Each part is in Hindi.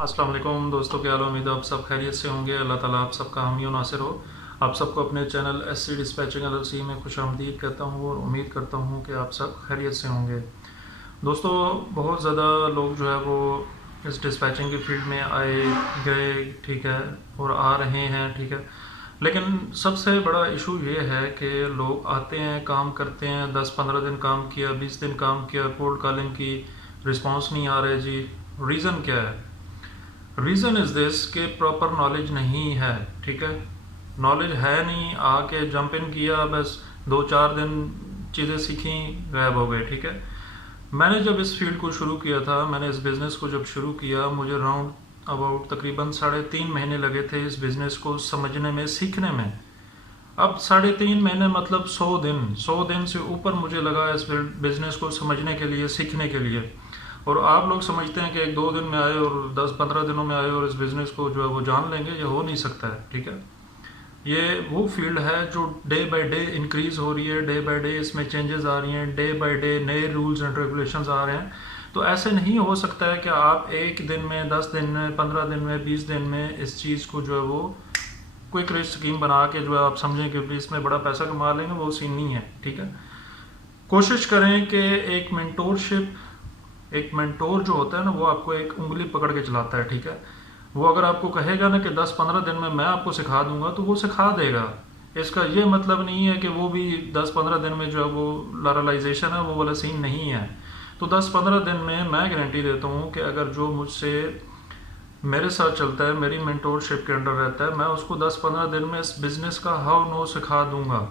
अस्सलाम वालेकुम दोस्तों, क्या हाल है? उम्मीद है आप सब खैरियत से होंगे। अल्लाह ताला आप सबका हामी और नासिर हो। आप सबको अपने चैनल एससी डिस्पैचिंग एलएलसी में खुश आमदीद कहता हूँ और उम्मीद करता हूँ कि आप सब खैरियत से होंगे। दोस्तों, बहुत ज़्यादा लोग जो है वो इस डिस्पैचिंग की फील्ड में आए गए, ठीक है, और आ रहे हैं, ठीक है। लेकिन सबसे बड़ा इशू ये है कि लोग आते हैं, काम करते हैं, 10-15 दिन काम किया, 20 दिन काम किया, कोल्ड कॉलिंग की, रिस्पांस नहीं आ रहे जी। रीज़न क्या है? रीज़न इज़ दिस कि प्रॉपर नॉलेज नहीं है, ठीक है। नॉलेज है नहीं, आके जंप इन किया, बस 2-4 दिन चीज़ें सीखी, गायब हो गए, ठीक है। मैंने जब इस फील्ड को शुरू किया था, मैंने इस बिज़नेस को जब शुरू किया, मुझे राउंड अबाउट तकरीबन 3.5 महीने लगे थे इस बिज़नेस को समझने में, सीखने में। अब 3.5 महीने मतलब 100 दिन से ऊपर मुझे लगा इस बिज़नेस को समझने के लिए, सीखने के लिए। और आप लोग समझते हैं कि 1-2 दिन में आए और 10-15 दिनों में आए और इस बिज़नेस को जो है वो जान लेंगे, ये हो नहीं सकता है, ठीक है। ये वो फील्ड है जो डे बाय डे इंक्रीज हो रही है, डे बाय डे इसमें चेंजेस आ रही हैं, डे बाय डे नए रूल्स एंड रेगुलेशंस आ रहे हैं। तो ऐसे नहीं हो सकता है कि आप एक दिन में, 10 दिन में, 15 दिन में, 20 दिन में इस चीज़ को जो है वो क्विक रिच स्कीम बना के जो है आप समझें कि इसमें बड़ा पैसा कमा लेंगे, वो सीन नहीं है, ठीक है। कोशिश करें कि एक मेंटोर जो होता है ना, वो आपको एक उंगली पकड़ के चलाता है, ठीक है। वो अगर आपको कहेगा ना कि 10-15 दिन में मैं आपको सिखा दूंगा, तो वो सिखा देगा। इसका ये मतलब नहीं है कि वो भी 10-15 दिन में जो है वो लरलाइजेशन है, वो वाला सीन नहीं है। तो 10-15 दिन में मैं गारंटी देता हूँ कि अगर जो मुझसे मेरे साथ चलता है, मेरी मेंटोरशिप के अंडर रहता है, मैं उसको 10-15 दिन में इस बिज़नेस का हाउ नो सिखा दूंगा।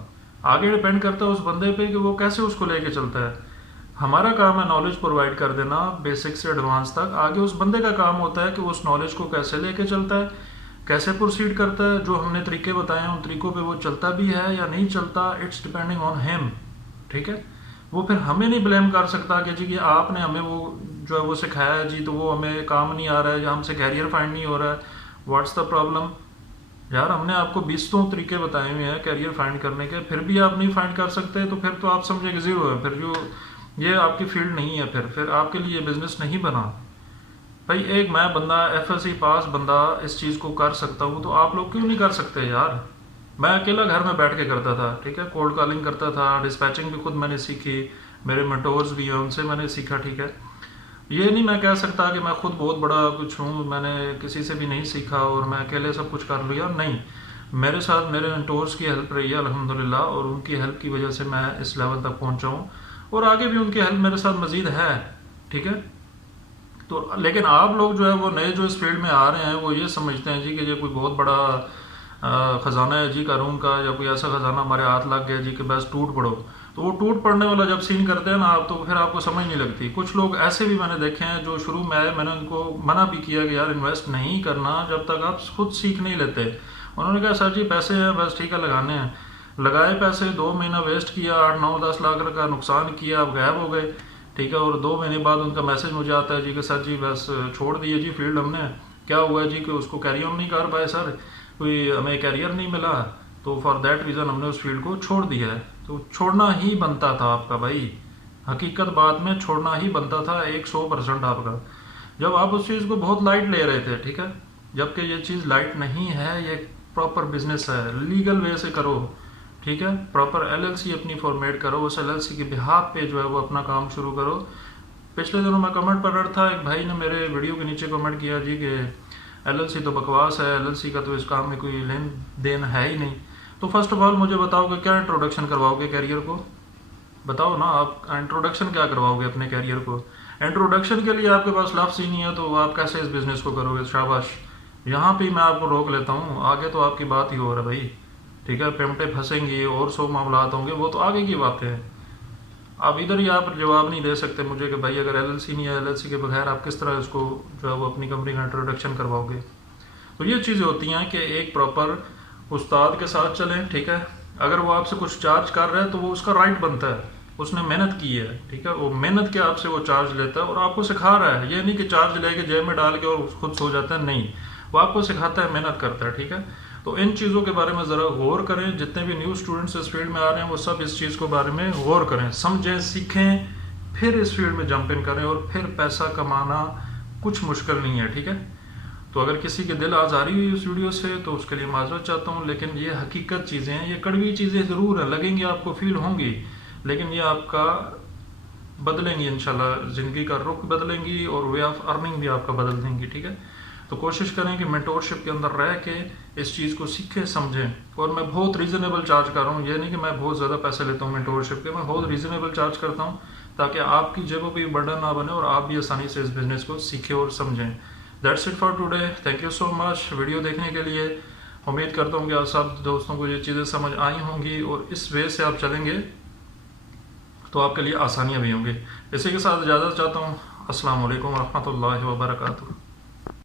आगे डिपेंड करता है उस बंदे पे कि वो कैसे उसको लेके चलता है। हमारा काम है नॉलेज प्रोवाइड कर देना, बेसिक से एडवांस तक। आगे उस बंदे का काम होता है कि उस नॉलेज को कैसे लेके चलता है, कैसे प्रोसीड करता है। जो हमने तरीके बताए हैं उन तरीकों पे वो चलता भी है या नहीं चलता, इट्स डिपेंडिंग ऑन हिम, ठीक है। वो फिर हमें नहीं ब्लेम कर सकता कि जी कि आपने हमें वो जो है वो सिखाया है जी, तो वो हमें काम नहीं आ रहा है या हमसे कैरियर फाइंड नहीं हो रहा है। What's the problem? यार, हमने आपको 20 तरीके बताए हुए हैं कैरियर फाइंड करने के, फिर भी आप नहीं फाइंड कर सकते, तो फिर तो आप समझे कि ज़ीरो है। फिर जो ये आपकी फील्ड नहीं है, फिर आपके लिए बिजनेस नहीं बना। भाई, एक मैं बंदा, एफएससी पास बंदा इस चीज़ को कर सकता हूँ, तो आप लोग क्यों नहीं कर सकते यार? मैं अकेला घर में बैठ के करता था, ठीक है। कोल्ड कॉलिंग करता था, डिस्पैचिंग भी खुद मैंने सीखी, मेरे मेंटोर्स भी हैं, उनसे मैंने सीखा, ठीक है। ये नहीं मैं कह सकता कि मैं खुद बहुत बड़ा कुछ हूँ, मैंने किसी से भी नहीं सीखा और मैं अकेले सब कुछ कर लिया, नहीं। मेरे साथ मेरे मेंटोर्स की हेल्प रही है अल्हम्दुलिल्लाह, और उनकी हेल्प की वजह से मैं इस लेवल तक पहुँचा हूँ, और आगे भी उनकी हेल्प मेरे साथ मजीद है, ठीक है। तो लेकिन आप लोग जो है वो नए जो इस फील्ड में आ रहे हैं, वो ये समझते हैं जी कि ये कोई बहुत बड़ा ख़जाना है जी कानून का, या कोई ऐसा ख़जाना हमारे हाथ लग गया जी कि बस टूट पड़ो। तो वो टूट पड़ने वाला जब सीन करते हैं ना आप, तो फिर आपको समझ नहीं लगती। कुछ लोग ऐसे भी मैंने देखे हैं जो शुरू में आए, मैंने उनको मना भी किया कि यार इन्वेस्ट नहीं करना जब तक आप खुद सीख नहीं लेते। उन्होंने कहा सर जी पैसे हैं, बस ठीक है लगाने हैं। लगाए पैसे, 2 महीना वेस्ट किया, 8-9-10 लाख का नुकसान किया, अब गायब हो गए, ठीक है। और 2 महीने बाद उनका मैसेज मुझे आता है जी कि सर जी बस छोड़ दिए जी फील्ड हमने। क्या हुआ जी कि उसको कैरी ऑन नहीं कर पाए सर, कोई हमें कैरियर नहीं मिला, तो फॉर दैट रीज़न हमने उस फील्ड को छोड़ दिया है। तो छोड़ना ही बनता था आपका भाई, हकीकत बात में छोड़ना ही बनता था 100% आपका, जब आप उस चीज़ को बहुत लाइट ले रहे थे, ठीक है। जबकि ये चीज़ लाइट नहीं है, ये प्रॉपर बिजनेस है, लीगल वे से करो, ठीक है। प्रॉपर एलएलसी अपनी फॉर्मेट करो, उस एलएलसी के बिहाफ पे जो है वो अपना काम शुरू करो। पिछले दिनों मैं कमेंट पढ़ रहा था, एक भाई ने मेरे वीडियो के नीचे कमेंट किया जी कि एलएलसी तो बकवास है, एलएलसी का तो इस काम में कोई लेन देन है ही नहीं। तो फर्स्ट ऑफ ऑल मुझे बताओ कि क्या इंट्रोडक्शन करवाओगे कैरियर को? बताओ ना, आप इंट्रोडक्शन क्या करवाओगे अपने कैरियर को? इंट्रोडक्शन के लिए आपके पास लफ्ज़ ही नहीं है, तो आप कैसे इस बिज़नेस को करोगे? शाबाश, यहाँ पे मैं आपको रोक लेता हूँ, आगे तो आपकी बात ही हो रहा है भाई, ठीक है। पेमटे फंसेंगी और 100 मामला होंगे, वो तो आगे की बातें हैं। अब इधर ही आप जवाब नहीं दे सकते मुझे कि भाई अगर एलएलसी नहीं है, एलएलसी के बगैर आप किस तरह इसको जो है वो अपनी कंपनी का इंट्रोडक्शन करवाओगे? तो ये चीज़ें होती हैं कि एक प्रॉपर उस्ताद के साथ चलें, ठीक है। अगर वो आपसे कुछ चार्ज कर रहा है तो वो उसका राइट बनता है, उसने मेहनत की है, ठीक है। वो मेहनत के आपसे वो चार्ज लेता है और आपको सिखा रहा है, ये नहीं कि चार्ज लेके जेब में डाल के और खुद सो जाता है, नहीं। वो आपको सिखाता है, मेहनत करता है, ठीक है। तो इन चीज़ों के बारे में ज़रा गौर करें। जितने भी न्यू स्टूडेंट्स इस फील्ड में आ रहे हैं वो सब इस चीज़ के बारे में गौर करें, समझें, सीखें, फिर इस फील्ड में जंप इन करें, और फिर पैसा कमाना कुछ मुश्किल नहीं है, ठीक है। तो अगर किसी के दिल आज़ारी हुई इस वीडियो से तो उसके लिए माजरत चाहता हूँ, लेकिन ये हकीकत चीज़ें हैं, ये कड़वी चीज़ें ज़रूर हैं, लगेंगी आपको, फील होंगी, लेकिन ये आपका बदलेंगी इंशाल्लाह, ज़िंदगी का रुख बदलेंगी और वे ऑफ अर्निंग भी आपका बदल देंगी। ठीक है, तो कोशिश करें कि मेंटोरशिप के अंदर रह के इस चीज़ को सीखें समझें। और मैं बहुत रीज़नेबल चार्ज कर रहा हूँ, ये नहीं कि मैं बहुत ज़्यादा पैसे लेता हूँ मेंटोरशिप के, मैं बहुत रीज़नेबल चार्ज करता हूँ ताकि आपकी जेबों पर बर्डन ना बने और आप भी आसानी से इस बिज़नेस को सीखें और समझें। That's it for today, thank you so much video देखने के लिए। उम्मीद करता हूँ कि आप सब दोस्तों को ये चीज़ें समझ आई होंगी और इस वे से आप चलेंगे तो आपके लिए आसानियाँ भी होंगी। इसी के साथ इजाज़त चाहता हूँ। अस्सलाम वालेकुम रहमतुल्लाहि व बरकातुहू।